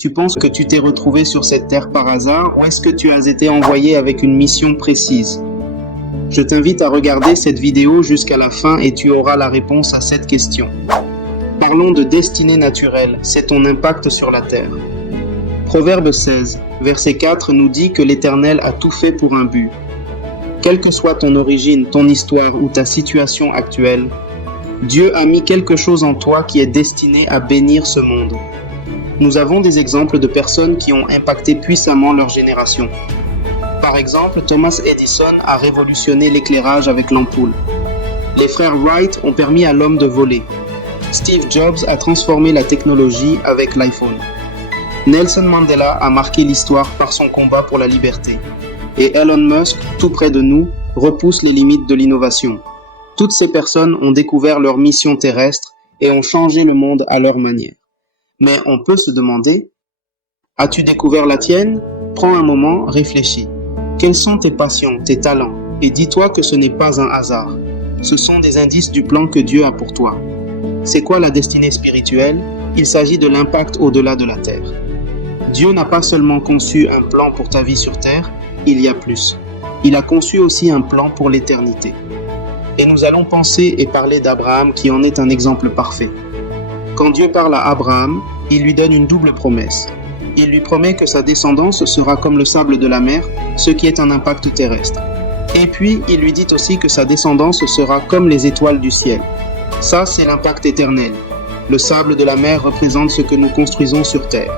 Tu penses que tu t'es retrouvé sur cette terre par hasard ou est-ce que tu as été envoyé avec une mission précise? Je t'invite à regarder cette vidéo jusqu'à la fin et tu auras la réponse à cette question. Parlons de destinée naturelle, c'est ton impact sur la terre. Proverbe 16, verset 4 nous dit que l'Éternel a tout fait pour un but. Quelle que soit ton origine, ton histoire ou ta situation actuelle, Dieu a mis quelque chose en toi qui est destiné à bénir ce monde. Nous avons des exemples de personnes qui ont impacté puissamment leur génération. Par exemple, Thomas Edison a révolutionné l'éclairage avec l'ampoule. Les frères Wright ont permis à l'homme de voler. Steve Jobs a transformé la technologie avec l'iPhone. Nelson Mandela a marqué l'histoire par son combat pour la liberté. Et Elon Musk, tout près de nous, repousse les limites de l'innovation. Toutes ces personnes ont découvert leur mission terrestre et ont changé le monde à leur manière. Mais on peut se demander, as-tu découvert la tienne? Prends un moment, réfléchis. Quelles sont tes passions, tes talents? Et dis-toi que ce n'est pas un hasard. Ce sont des indices du plan que Dieu a pour toi. C'est quoi la destinée spirituelle? Il s'agit de l'impact au-delà de la terre. Dieu n'a pas seulement conçu un plan pour ta vie sur terre, il y a plus. Il a conçu aussi un plan pour l'éternité. Et nous allons penser et parler d'Abraham qui en est un exemple parfait. Quand Dieu parle à Abraham, il lui donne une double promesse. Il lui promet que sa descendance sera comme le sable de la mer, ce qui est un impact terrestre. Et puis, il lui dit aussi que sa descendance sera comme les étoiles du ciel. Ça, c'est l'impact éternel. Le sable de la mer représente ce que nous construisons sur terre.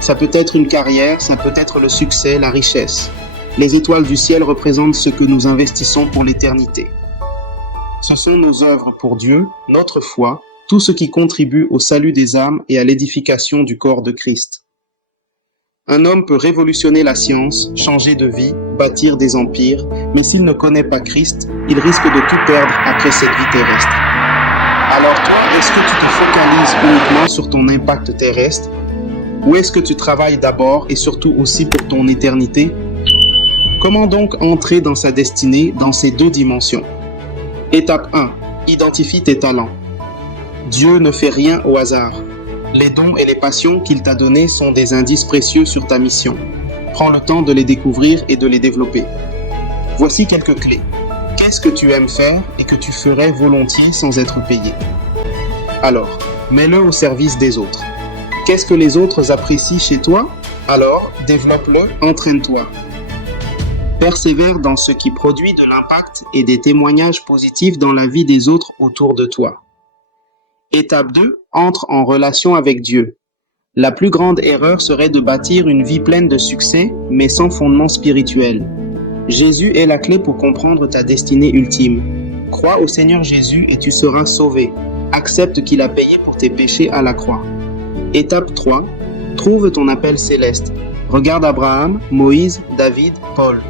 Ça peut être une carrière, ça peut être le succès, la richesse. Les étoiles du ciel représentent ce que nous investissons pour l'éternité. Ce sont nos œuvres pour Dieu, notre foi, tout ce qui contribue au salut des âmes et à l'édification du corps de Christ. Un homme peut révolutionner la science, changer de vie, bâtir des empires, mais s'il ne connaît pas Christ, il risque de tout perdre après cette vie terrestre. Alors toi, est-ce que tu te focalises uniquement sur ton impact terrestre? Ou est-ce que tu travailles d'abord et surtout aussi pour ton éternité? Comment donc entrer dans sa destinée dans ces deux dimensions? Étape 1. Identifie tes talents. Dieu ne fait rien au hasard. Les dons et les passions qu'il t'a donnés sont des indices précieux sur ta mission. Prends le temps de les découvrir et de les développer. Voici quelques clés. Qu'est-ce que tu aimes faire et que tu ferais volontiers sans être payé? Alors, mets-le au service des autres. Qu'est-ce que les autres apprécient chez toi? Alors, développe-le, entraîne-toi. Persévère dans ce qui produit de l'impact et des témoignages positifs dans la vie des autres autour de toi. Étape 2, entre en relation avec Dieu. La plus grande erreur serait de bâtir une vie pleine de succès, mais sans fondement spirituel. Jésus est la clé pour comprendre ta destinée ultime. Crois au Seigneur Jésus et tu seras sauvé. Accepte qu'il a payé pour tes péchés à la croix. Étape 3, trouve ton appel céleste. Regarde Abraham, Moïse, David, Paul.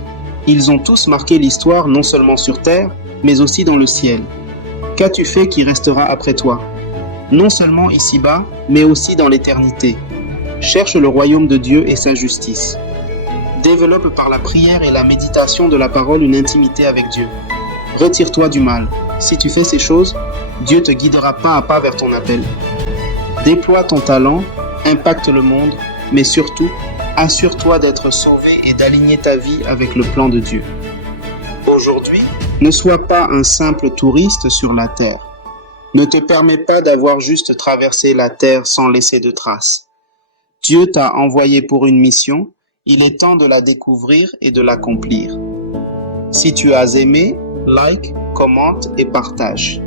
Ils ont tous marqué l'histoire non seulement sur terre, mais aussi dans le ciel. Qu'as-tu fait qui restera après toi? Non seulement ici-bas, mais aussi dans l'éternité. Cherche le royaume de Dieu et sa justice. Développe par la prière et la méditation de la parole une intimité avec Dieu. Retire-toi du mal. Si tu fais ces choses, Dieu te guidera pas à pas vers ton appel. Déploie ton talent, impacte le monde, mais surtout, assure-toi d'être sauvé et d'aligner ta vie avec le plan de Dieu. Aujourd'hui, ne sois pas un simple touriste sur la terre. Ne te permets pas d'avoir juste traversé la terre sans laisser de traces. Dieu t'a envoyé pour une mission, il est temps de la découvrir et de l'accomplir. Si tu as aimé, like, commente et partage.